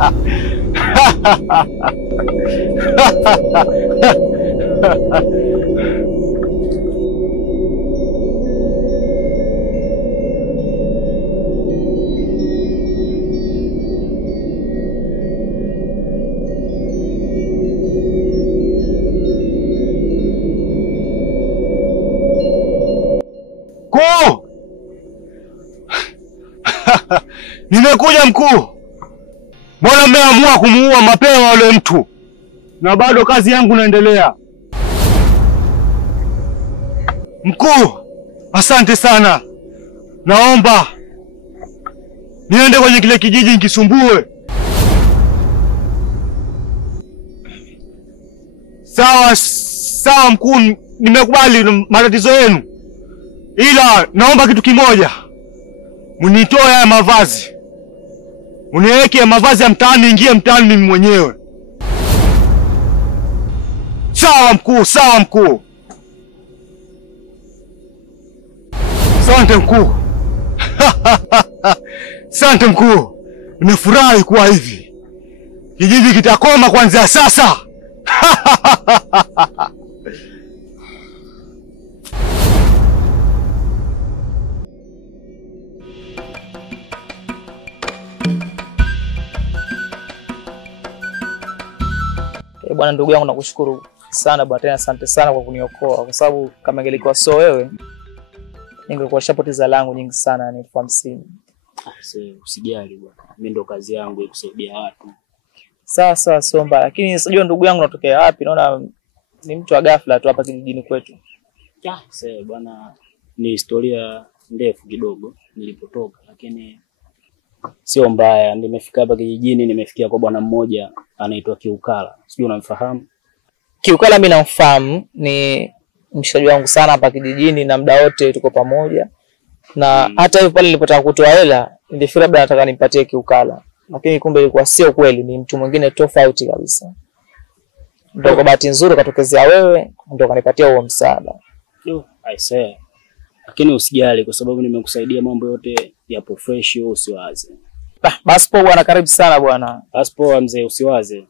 Mkuu! Nimekuja mkuu. Mbona mmeamua kumuua mapema yule mtu? Na bado kazi yangu inaendelea. Mkuu, asante sana. Naomba niende kwenye kile kijiji nikisumbue. Sawa mkuu, nimekubali matatizo yenu. Ila naomba kitu kimoja. Mnitoe haya mavazi. Mniweke mavazi ya mtaani, ingie mtaani mimi mwenyewe. Sawa mkuu, sawa mkuu. Asante mkuu. Asante mkuu. Nimefurahi kuwa hivi. Kijiji kitakoma kuanzia sasa. Bwana ndugu yangu, nakushukuru sana bwana, tena asante sana kwa kuniokoa, kwa sababu kama ingelikuwa sio wewe ningekuwa shapoteza langu nyingi sana, ni 50. Usijali bwana. Mimi ndo kazi yangu kusaidia watu. Sawa sio mbaya, lakini sijui ndugu yangu unatokea wapi? Naona ni mtu wa ghafla tu hapa kijijini kwetu. Sasa bwana, ni historia ndefu kidogo nilipotoka, lakini sio mbaya. Nimefika hapa kijijini, nimefikia kwa bwana mmoja anaitwa Kiukala. Sijui unamfahamu? Kiukala mimi namfahamu, ni mshaji wangu sana hapa kijijini na muda wote tuko pamoja. Na hata hiyo pale nilipotaka kutoa hela, nilifikiri labda nataka nimpatie Kiukala, lakini kumbe ilikuwa sio kweli, ni mtu mwingine tofauti kabisa. Ndio kwa bahati nzuri katokezea wewe, ndio kanipatia huo msaada. I say. Lakini usijali kwa sababu nimekusaidia, mambo yote yapo fresh, usiwaze. Basi poa bwana, karibu sana bwana. Basi poa mzee, usiwaze.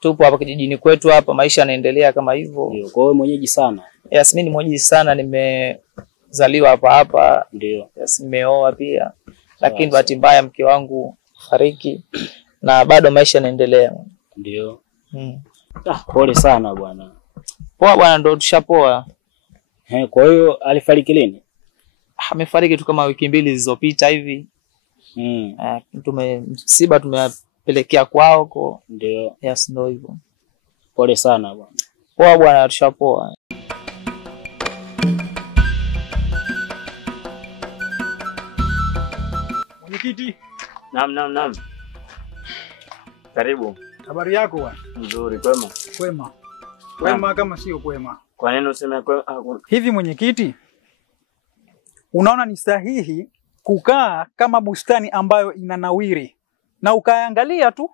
Tupo hapa kijijini kwetu hapa, maisha yanaendelea kama hivyo. Ndio, kwa hiyo mwenyeji sana. Yes, mimi ni mwenyeji sana, nimezaliwa hapa. Ndio. Yes, nimeoa pia. Lakini bahati mbaya mke wangu fariki na bado maisha yanaendelea. Ndio. Pole sana bwana. Poa bwana, ndo tushapoa. Kwa hiyo alifariki lini? Amefariki tu kama wiki 2 zilizopita hivi. Msiba tumepelekea kwao huko. Ndio. Yes, ndio hivyo. Pole sana bwana. Poa bwana, tushapoa. Mwenyekiti. Naam. Karibu. Habari yako bwana? Nzuri, kwema. Kwema kama sio kwema. Kwa nini useme kwema? Hivi mwenyekiti, unaona ni sahihi kukaa kama bustani ambayo inanawiri na ukaangalia tu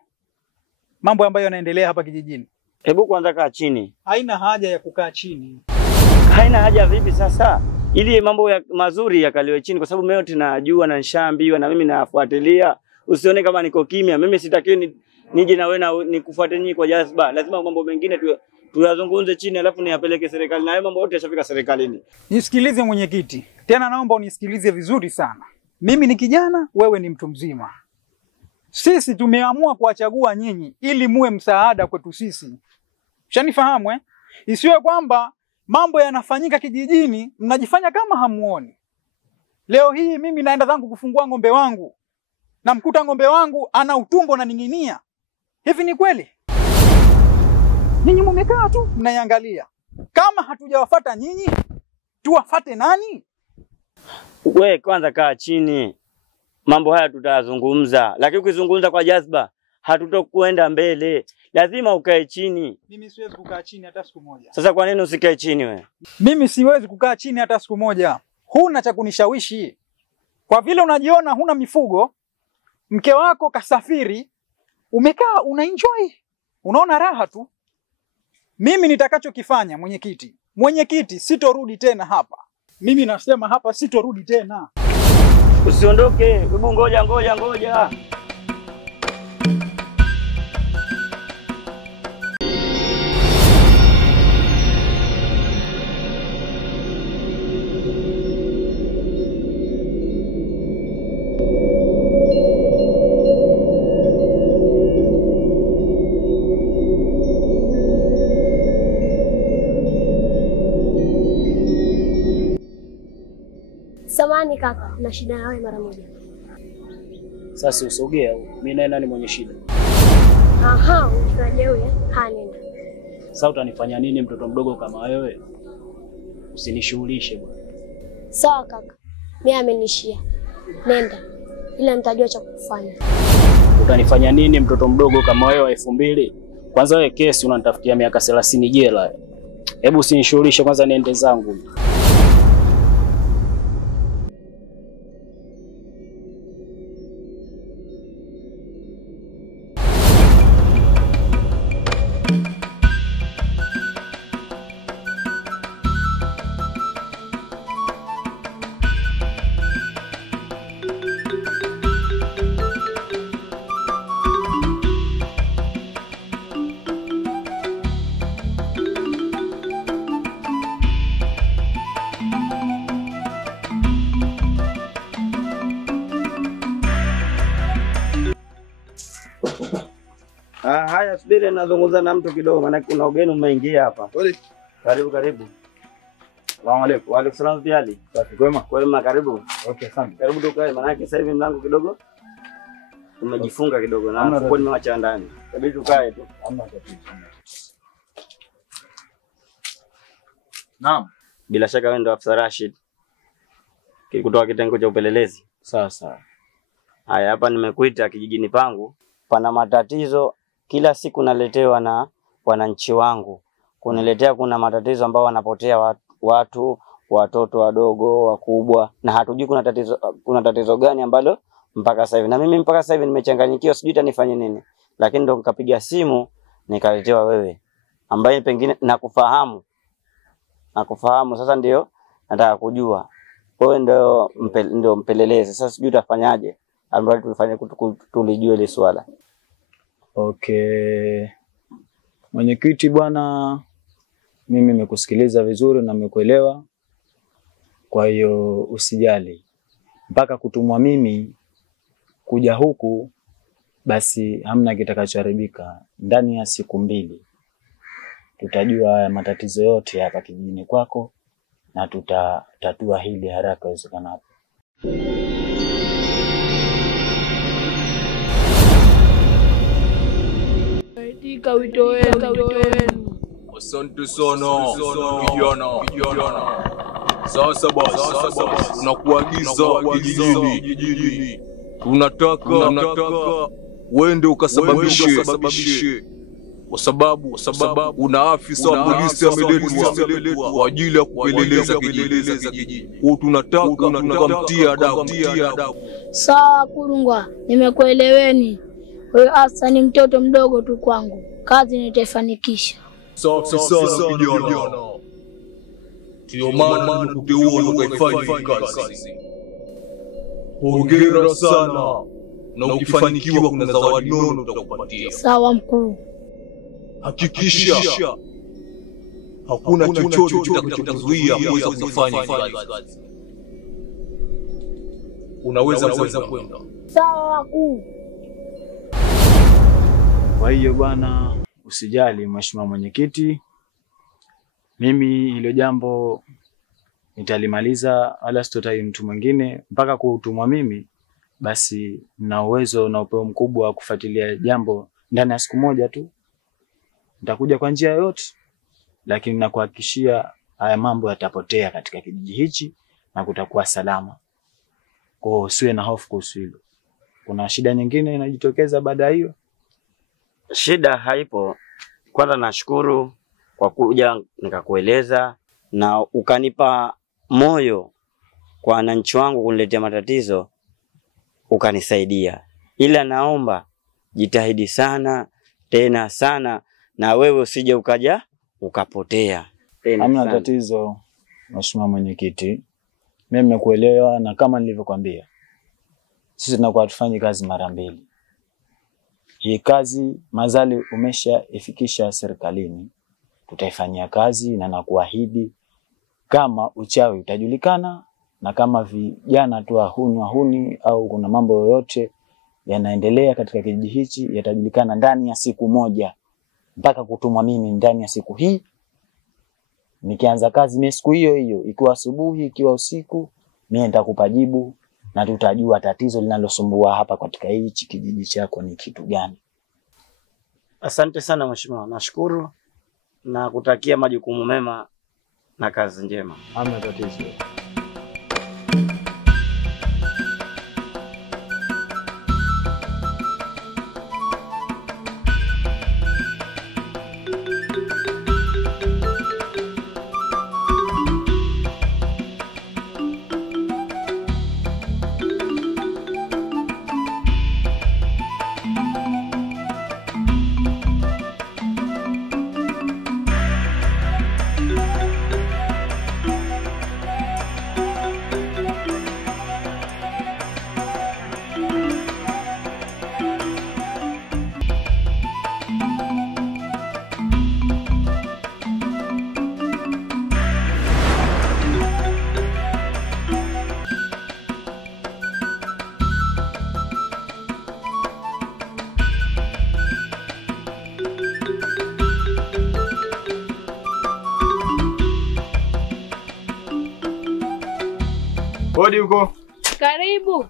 mambo ambayo yanaendelea hapa kijijini? Hebu kwanza kaa chini. Haina haja ya kukaa chini. Haina haja vipi sasa? Ili mambo mazuri yakaliwe chini, kwa sababu mimi yote najua na nishaambiwa na mimi nafuatilia. Usione kama niko kimya. Mimi sitakiwi nije na wewe na nikufuate nyinyi kwa jazba. Lazima mambo mengine tuyazungumze chini, alafu niyapeleke serikali, na hayo mambo yote yashafika serikalini. Nisikilize mwenyekiti. Tena naomba unisikilize vizuri sana. Mimi ni kijana, wewe ni mtu mzima. Sisi tumeamua kuwachagua nyinyi ili muwe msaada kwetu sisi. Ushanifahamu eh? Isiwe kwamba mambo yanafanyika kijijini mnajifanya kama hamuoni. Leo hii mimi naenda zangu kufungua ng'ombe wangu, na mkuta ng'ombe wangu ana utumbo na ninginia. Hivi ni kweli? Ninyi mmekaa tu mnaiangalia. Kama hatujawafuata nyinyi, tuwafate nani? Wewe kwanza kaa chini. Mambo haya tutayazungumza, lakini ukizungumza kwa jazba hatutokwenda mbele. Lazima ukae chini. Mimi siwezi kukaa chini hata siku moja. Sasa kwa nini usikae chini wewe? Mimi siwezi kukaa chini hata siku moja. Huna cha kunishawishi. Kwa vile unajiona huna mifugo, mke wako kasafiri, umekaa unaenjoy. Unaona raha tu. Mimi nitakachokifanya mwenyekiti, sitorudi tena hapa. Mimi nasema hapa sitorudi tena. Usiondoke, hebu ngoja. Samahani kaka, na shida nawe mara moja. Sasa usogea huko. Mimi naye nani mwenye shida? Aha, unaje wewe? Nenda. Sasa utanifanya nini mtoto mdogo kama wewe? Usinishughulishe bwana. Sawa kaka. Mimi amenishia. Nenda. Ila nitajua cha kufanya. Utanifanya nini mtoto mdogo kama wewe wa 2000? Kwanza wewe kesi unanitafutia miaka 30 jela. Hebu usinishughulishe kwanza niende zangu. Haya, subiri nazungumza na mtu kidogo maana kuna ugeni umeingia hapa. Karibu karibu. Salamu alaykum. Wa alaykum salaam Piali. Safi kwema? Kwema, karibu. Okay, asante. Karibu tukae maana sasa hivi mlango kidogo umejifunga kidogo na hapo nimeacha ndani. Kabidi tukae tu. Hamna tatizo. Naam. Bila shaka wewe ndo Afisa Rashid. Kutoka kitengo cha upelelezi. Sawa sawa. Haya, hapa nimekuita kijijini pangu. Pana matatizo kila siku naletewa na wananchi wangu. Kuniletea kuna matatizo ambao wanapotea watu, watoto wadogo, wakubwa na hatujui kuna tatizo gani ambalo mpaka sasa hivi. Na mimi mpaka sasa hivi nimechanganyikiwa, sijui tanifanye nini. Lakini ndo nikapiga simu nikaletewa wewe ambaye pengine nakufahamu. Sasa ndio nataka kujua. Wewe ndio mpelelezi. Sasa sijui utafanyaje. Ambapo tulifanya tulijue ile swala. Okay. Mwenyekiti bwana, mimi nimekusikiliza vizuri na nimekuelewa. Kwa hiyo usijali. Mpaka kutumwa mimi kuja huku basi hamna kitakachoharibika. Ndani ya siku 2 tutajua matatizo yote hapa kijijini kwako na tutatatua hili haraka iwezekanavyo. Katika wito wenu. Asante sana kijana. Sasa basi tunakuagiza kijijini. Tunataka uende ukasababishe kwa sababu una afisa wa polisi ameletwa kwa ajili ya kupeleleza kijiji. Tunataka tukamtia adabu. Sawa Kurungwa, nimekueleweni. Wewe hasa ni mtoto mdogo tu kwangu. Kazi nitaifanikisha. Safi sana kijana. Ndio maana nimekuteua ukaifanye kazi. Hongera sana. Na ukifanikiwa kuna zawadi nono tutakupatia. Sawa mkuu. Hakikisha hakuna chochote kitakachokuzuia kuweza kufanya kazi. Unaweza kwenda. Sawa mkuu. Kwa hiyo bwana, usijali mheshimiwa mwenyekiti. Mimi hilo jambo nitalimaliza, wala sitotai mtu mwingine mpaka kutumwa mimi. Basi na uwezo na upeo mkubwa wa kufuatilia jambo ndani ya siku 1 tu. Nitakuja kwa njia yoyote, lakini nakuhakikishia haya mambo yatapotea katika kijiji hichi na kutakuwa salama. Kwa hiyo usiwe na hofu kuhusu hilo. Kuna shida nyingine inajitokeza baada hiyo? Shida haipo. Kwanza nashukuru kwa kuja nikakueleza na ukanipa moyo kwa wananchi wangu kuniletea matatizo, ukanisaidia. Ila naomba jitahidi sana tena sana na wewe usije ukaja ukapotea. Hamna tatizo mheshimiwa mwenyekiti. Mimi nimekuelewa na kama nilivyokuambia, sisi tunakuwa tufanye kazi mara 2. Hii kazi mazali umeshaifikisha serikalini, tutaifanyia kazi na nakuahidi kama uchawi utajulikana na kama vijana tu wahuni au kuna mambo yoyote yanaendelea katika kijiji hichi yatajulikana ndani ya siku 1 mpaka kutumwa mimi ndani ya siku hii. Nikianza kazi mimi siku hiyo ikiwa asubuhi ikiwa usiku mimi nitakupa jibu na tutajua tatizo linalosumbua hapa katika hichi kijiji chako ni kitu gani. Asante sana mheshimiwa, nashukuru na kutakia majukumu mema na kazi njema. Hamna tatizo. Hodi huko. Karibu.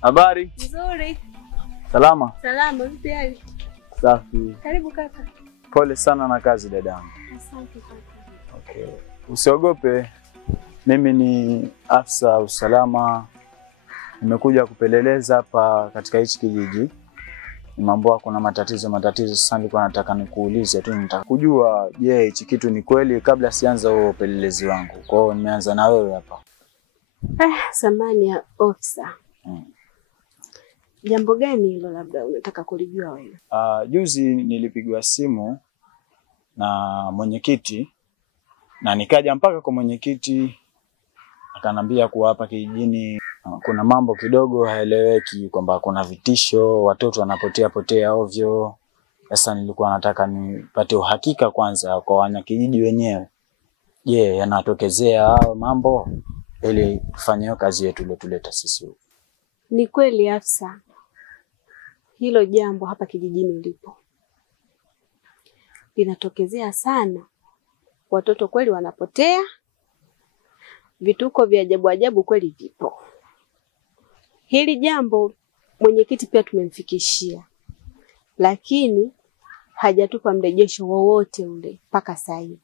Habari? Nzuri. Salama? Salama, vipi hali? Safi. Karibu kaka. Pole sana na kazi dadangu. Asante kaka. Okay. Usiogope. Mimi ni afisa usalama. Nimekuja kupeleleza hapa katika hichi kijiji. Nimeambiwa kuna matatizo sasa nilikuwa nataka nikuulize tu nitakujua je, hichi kitu ni kweli kabla sianza huo upelelezi wangu. Kwa hiyo nimeanza na wewe hapa. Samani ya ofisa. Jambo gani hilo labda unataka kulijua wewe? Juzi nilipigwa simu na mwenyekiti na nikaja mpaka kwa mwenyekiti akanambia kuwa hapa kijijini kuna mambo kidogo haeleweki, kwamba kuna vitisho, watoto wanapotea ovyo. Sasa nilikuwa nataka nipate uhakika kwanza kwa wanakijiji wenyewe. Je, yanatokezea hao mambo ili tufanye kazi yetu ile tuleta sisi? Ni kweli afisa. Hilo jambo hapa kijijini lipo. Linatokezea sana. Watoto kweli wanapotea. Vituko vya ajabu kweli vipo. Hili jambo mwenyekiti pia tumemfikishia. Lakini hajatupa mrejesho wowote ule mpaka sasa hivi.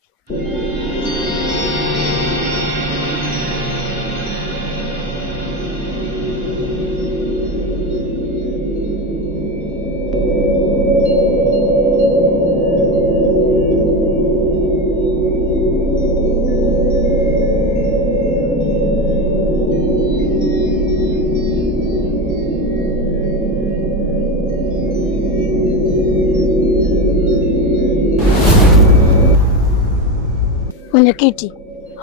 Mwenyekiti,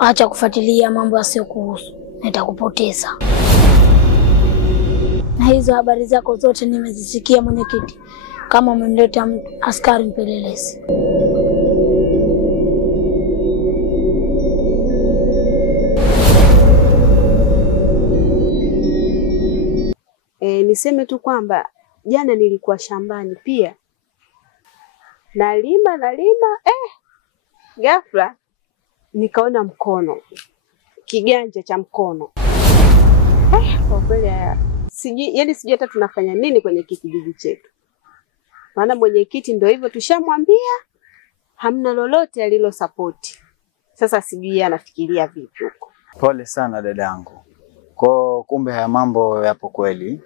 acha kufuatilia mambo yasiyokuhusu, nitakupoteza. Na hizo habari zako zote nimezisikia mwenyekiti, kama umemleta askari mpelelezi. Niseme tu kwamba jana nilikuwa shambani pia. Nalima ghafla nikaona mkono, kiganja cha mkono. Kwa kweli sijui hata tunafanya nini kwenye kijiji chetu. Maana mwenyekiti ndio hivyo tushamwambia, hamna lolote alilo support. Sasa sijui anafikiria vipi huko. Pole sana dadangu. Kumbe haya mambo yapo kweli.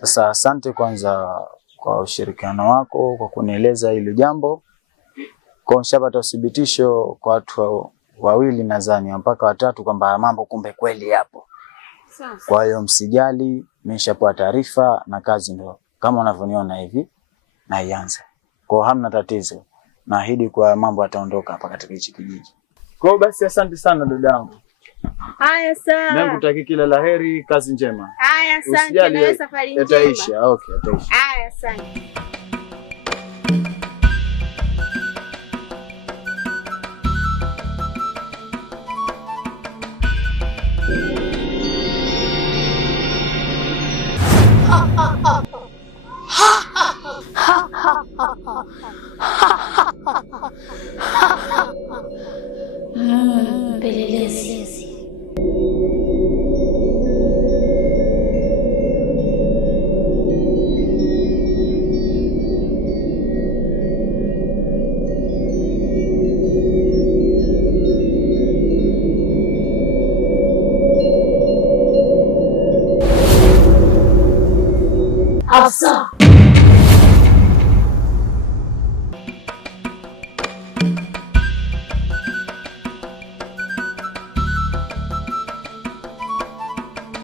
Sasa asante kwanza kwa ushirikiano wako kwa kunieleza hilo jambo. Nishapata uthibitisho kwa watu wawili nadhani mpaka watatu kwamba mambo kumbe kweli yapo. Kwa hiyo msijali, mimi nishapewa taarifa na kazi ndio kama unavyoniona hivi na ianze. Kwa hamna tatizo. Naahidi kwa mambo yataondoka hapa katika hichi kijiji. Kwa basi asante sana dadangu. Haya sawa. Mungu nikutakie kila laheri, kazi njema. Haya asante na safari njema. Yataisha, okay, yataisha. Haya asante. Mpelelezi.